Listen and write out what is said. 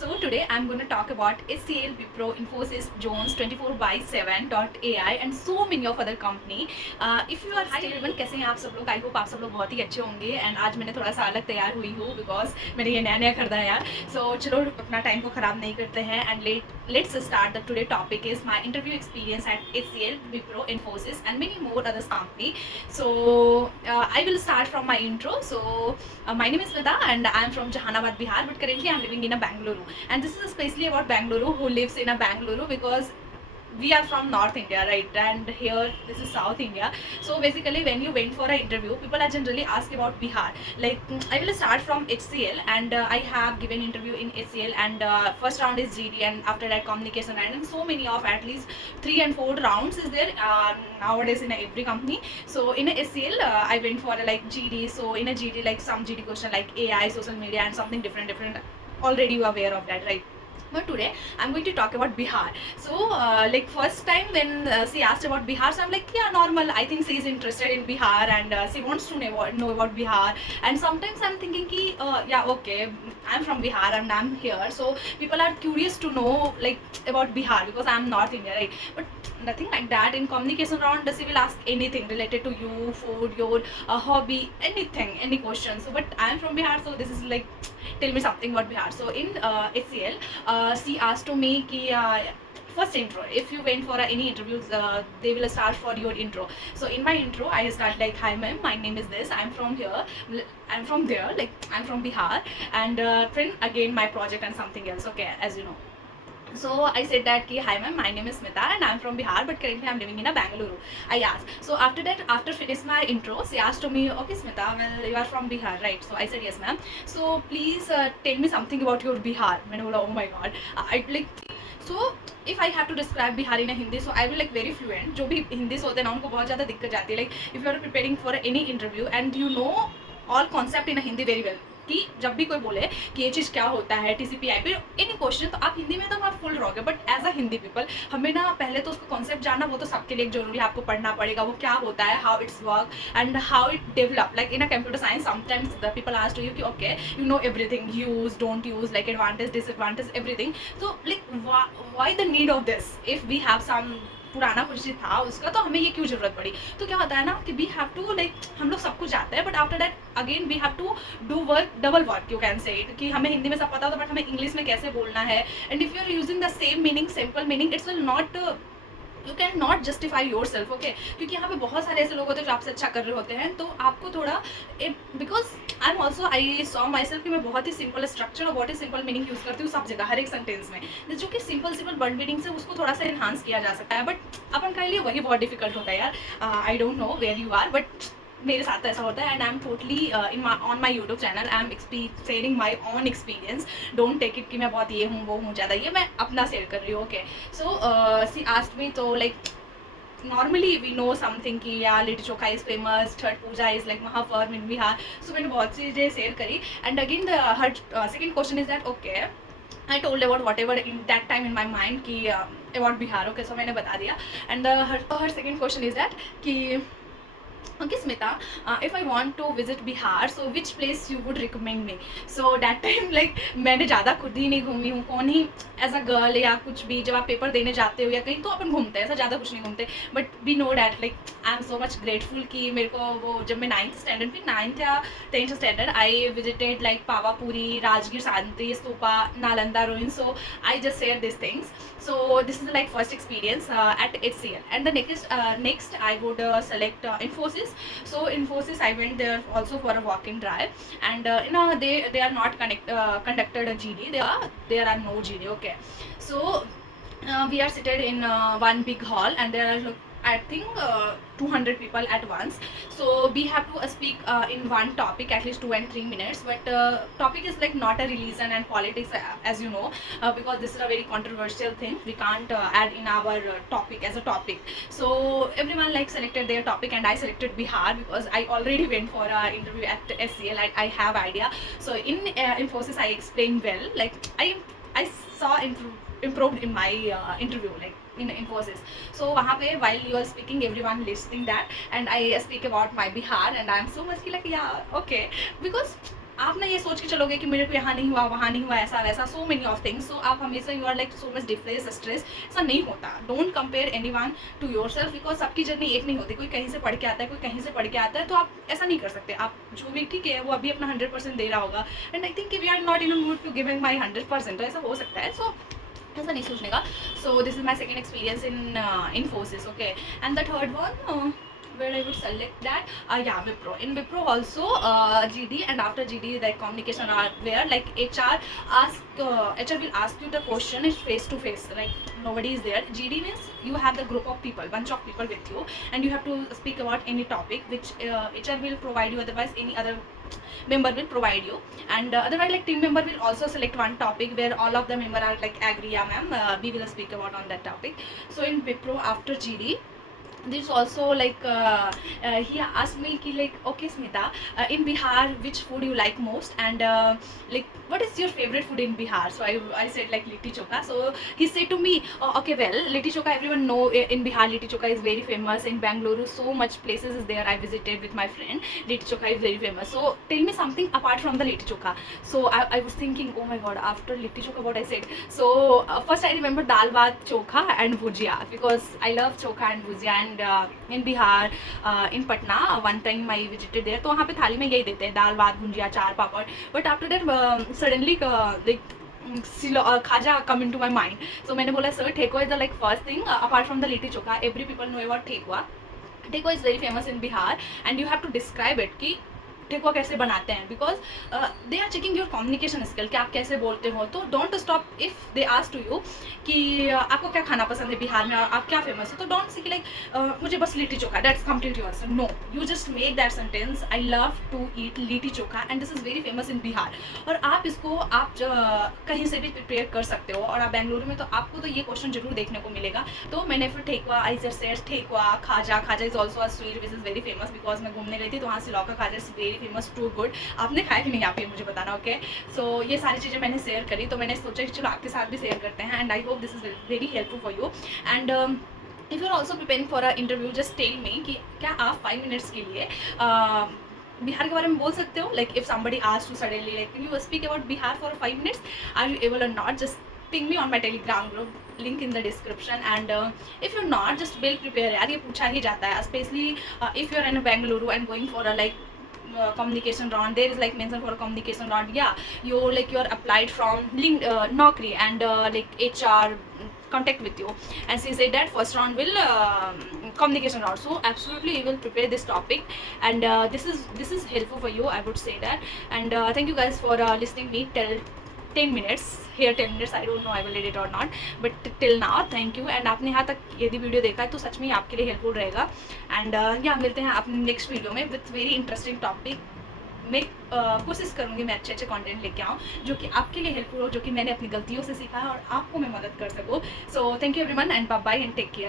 So today I'm going to talk about SCL, Wipro, Infosys, Jones, 24/7.ai and so many of other company. If you are hi everyone, कैसे हैं आप सब लोग? I hope आप सब लोग बहुत ही अच्छे होंगे एंड आज मैंने थोड़ा सा अलग तैयार हुई हूँ बिकॉज मैंने ये नया नया खरीदा है यार. So चलो अपना टाइम को ख़राब नहीं करते हैं and let's start. The today topic is my interview experience at HCL, Wipro, Infosys and many more other company. So I will start from my intro. So my name is Smita and I am from Jahanabad, Bihar, but currently I am living in a Bangalore. And this is especially about Bangalore, who lives in a Bangalore, because we are from North India, right? And here this is South India. So basically when you went for an interview, people are generally asked about Bihar. Like I will start from HCL and I have given interview in HCL and first round is GD and after that communication and so many of at least 3 and 4 rounds is there nowadays in every company. So in a HCL I went for like GD. So in a GD like some GD question like AI, social media and something different. Already you are aware of that, right? But today I'm going to talk about Bihar. So like first time when she asked about Bihar, so I'm like, yeah, normal. I think she is interested in Bihar and she wants to know about Bihar. And sometimes I'm thinking ki, yeah, okay, I'm from Bihar and I'm here. So people are curious to know like about Bihar because I'm North India, right? But nothing like that. In communication round, she will ask anything related to you, food, your hobby, anything, any question. So but I'm from Bihar, so this is like, tell me something about Bihar. So in HCL, she asked to me ki first intro, if you went for any interviews, they will start for your intro. So in my intro I start like, hi ma'am, my name is this, I'm from here, I'm from there, like I'm from Bihar, and friend again my project and something else, okay, as you know. So I said that ki, hi ma'am, my name is Smita and I'm from Bihar but currently I'm living in a Bangalore, I asked. So after that, after finish my intro, she asked to me, okay Smita, well you are from Bihar, right? So I said yes ma'am. So please tell me something about your Bihar. मैंने बोला, oh my god, I like. So if I have to describe Bihar in a Hindi, so I will like very fluent. जो भी हिंदी होते हैं ना उनको बहुत ज़्यादा दिक्कत जाती है. Like if you are preparing for any interview and you know all concept in a Hindi very well, कि जब भी कोई बोले कि ये चीज़ क्या होता है, TCP IP एनी क्वेश्चन, तो आप हिंदी में तो आप फुल रहोगे. But as a Hindi people हमें ना पहले तो उसको कॉन्सेप्ट जानना, वो तो सबके लिए जरूरी है, आपको पढ़ना पड़ेगा वो क्या होता है, how it's work and how it develop. Like in a computer science sometimes the people ask to you कि okay you know everything, use don't use, like advantage disadvantage everything. तो like why the need of this if we have some पुराना कुछ था उसका, तो हमें ये क्यों जरूरत पड़ी. तो क्या होता है ना कि वी हैव टू लाइक, हम लोग सब कुछ जाते हैं but after that again we have to do work, double work you can say it, कि हमें हिंदी में सब पता होता बट हमें इंग्लिश में कैसे बोलना है. And if you are using the same meaning, simple meaning, it's will not, you can not justify your self, okay. क्योंकि यहाँ पे बहुत सारे ऐसे लोग होते हैं जो आपसे अच्छा कर रहे होते हैं, तो आपको थोड़ा, because I am also, I saw my self कि मैं बहुत ही सिंपल स्ट्रक्चर और बहुत ही सिंपल मीनिंग यूज़ करती हूँ सब जगह, हर एक सेंटेंस में, जो कि सिंपल वर्ड मीनिंग से उसको थोड़ा सा इन्हांस किया जा सकता है. बट अपन के लिए वही बहुत डिफिकल्ट होता है यार. I don't know where you are but मेरे साथ ऐसा होता है and I am totally in on my YouTube channel I am sharing my own experience. Don't take it कि मैं बहुत ये हूँ वो हूँ ज़्यादा, ये मैं अपना शेयर कर रही हूँ, ओके. सो सी आस्क्ड मी, तो like normally we know something कि या litti chokha is famous, Chhath Puja is like mahaparv in Bihar. So मैंने बहुत चीज़ें शेयर करी एंड अगेन हर second question is that okay I told about whatever in that time in my mind कि about Bihar, okay. So मैंने बता दिया एंड हर सेकेंड क्वेश्चन इज दैट कि okay Smita, if I want to visit Bihar, so which place you would recommend me? So that time like मैंने ज़्यादा खुद ही नहीं घूमी हूँ, कौन ही एज अ गर्ल या कुछ भी, जब आप पेपर देने जाते हो या कहीं तो अपन घूमते हैं, ऐसा ज़्यादा कुछ नहीं घूमते. But we know that like I am so much grateful कि मेरे को वो, जब मैं 9th स्टैंडर्ड में, 9th या 10th standard, I visited like Pawapuri, Rajgir Shanti stupa, Nalanda ruins. So I just share these things. So this is like first experience at HCL. And the next I would select Infosys. So Infosys I went there also for a walk-in drive and they are not conducted a GD. There are no GD, okay. So we are seated in one big hall and there are I think 200 people at once. So we have to speak in one topic at least 2 and 3 minutes. But topic is like not a religion and politics, as you know, because this is a very controversial thing. We can't add in our topic as a topic. So everyone like selected their topic and I selected Bihar because I already went for an interview at SCL. I have idea. So in Infosys I explained well. Like I saw improved in my interview, like in Infosys. So वहाँ पे while you are speaking, everyone listening that, and I speak about my Bihar, and I am so much like yeah okay, because आप ना ये सोच के चलोगे कि मेरे को यहाँ नहीं हुआ, वहाँ नहीं हुआ, ऐसा वैसा, so many of things, so आप हमेशा you are like so much depress, stress, ऐसा नहीं होता। Don't compare anyone to yourself, because सबकी जर्नी एक नहीं होती। कोई कहीं से पढ़ के आता है, कोई कहीं से पढ़ के आता है, तो आप ऐसा नहीं कर सकते। आप जो भी ठीक है वो अभी अपना 100% दे रहा होगा, and I think we are not in a mood to giving my 100%, तो ऐसा हो सकता है। सो ऐसा नहीं सोचने का। So this is my second experience in Infosys, okay? And the third one, where I would select that, yeah, Wipro. In Wipro also, GD, and after GD, like communication are where like HR will ask you the question is face to face, like nobody is there. GD means you have the group of people, bunch of people with you, and you have to speak about any topic which HR will provide you, otherwise any other member will provide you. And otherwise like team member will also select one topic where all of the member are like agree, yeah ma'am, we will speak about on that topic. So in Wipro after GD, this also like he asked me ki like, okay Smita, in Bihar which food you like most, and like what is your favorite food in Bihar? So I said like litti chokha. So he said to me, oh, okay, well, litti chokha everyone know in Bihar, litti chokha is very famous. In Bangalore so much places is there, I visited with my friend, litti chokha is very famous. So tell me something apart from the litti chokha. So I was thinking, oh my god, after litti chokha what I said. So first I remember dal bhat chokha and bhujia, because I love chokha and bhujia. And in Bihar, in Patna, one time I visited there, तो वहाँ पे थाली में यही देते हैं, दाल भात भुंजिया चार पापड़. But after that suddenly like खाजा come into my mind. So मैंने बोला sir, thekua is the like first thing apart from the litti chokha. Every people know about thekua. Thekua is very famous in Bihar, and you have to describe it कि ठेकुआ कैसे बनाते हैं, because they are checking your communication skill कि आप कैसे बोलते हो. तो don't stop if they ask to you कि आपको क्या खाना पसंद है बिहार में, आप क्या फेमस है, तो डोंट से लाइक मुझे बस litti chokha, that's complete your. No, you just make that sentence, I love to eat litti chokha and this is very famous in Bihar. और आप इसको आप कहीं से भी प्रिपेयर कर सकते हो, और आप बेंगलुरु में तो आपको तो ये क्वेश्चन जरूर देखने को मिलेगा. तो मैंने फिर ठेकुआ, I just said thekua, khaja. Khaja is also a sweet which is very famous, because मैं घूमने गई थी तो वहाँ से लौका khaja is very famous, too good. आपने खाया कि नहीं आप ये मुझे बताना, ओके? सो ये सारी चीज़ें मैंने शेयर करी, तो मैंने सोचा कि चलो आपके साथ भी शेयर करते हैं, and I hope this is very helpful for you. And if you are also preparing for a interview, just tell me कि क्या आप 5 मिनट्स के लिए बिहार के बारे में बोल सकते हो. Like if somebody asked to suddenly like can you speak about Bihar for 5 minutes, are you able और not? Just ping me on my Telegram group, link in the description. And if you not, just well prepare. यार ये पूछा ही जाता है, specially if you are in Bengaluru and going for a like communication round. There is like mention for a communication round, yeah, you like you are applied from Naukri, and like HR contact with you, and she said that first round will communication round. So absolutely you will prepare this topic, and this is helpful for you, I would say that. And thank you guys for listening me till 10 minutes here. 10 minutes, I don't know I will edit or not, but till now thank you. And आपने यहाँ तक यदि video देखा है तो सच में आपके लिए हेल्पफुल रहेगा. एंड या मिलते हैं अपने नेक्स्ट वीडियो में विथ वेरी इंटरेस्टिंग टॉपिक. मैं कोशिश करूँगी मैं अच्छे कंटेंट लेके आऊँ जो कि आपके लिए हेल्पफुल हो, जो कि मैंने अपनी गलतियों से सीखा है और आपको मैं मदद कर सकूँ. So thank you everyone, and bye bye and take care.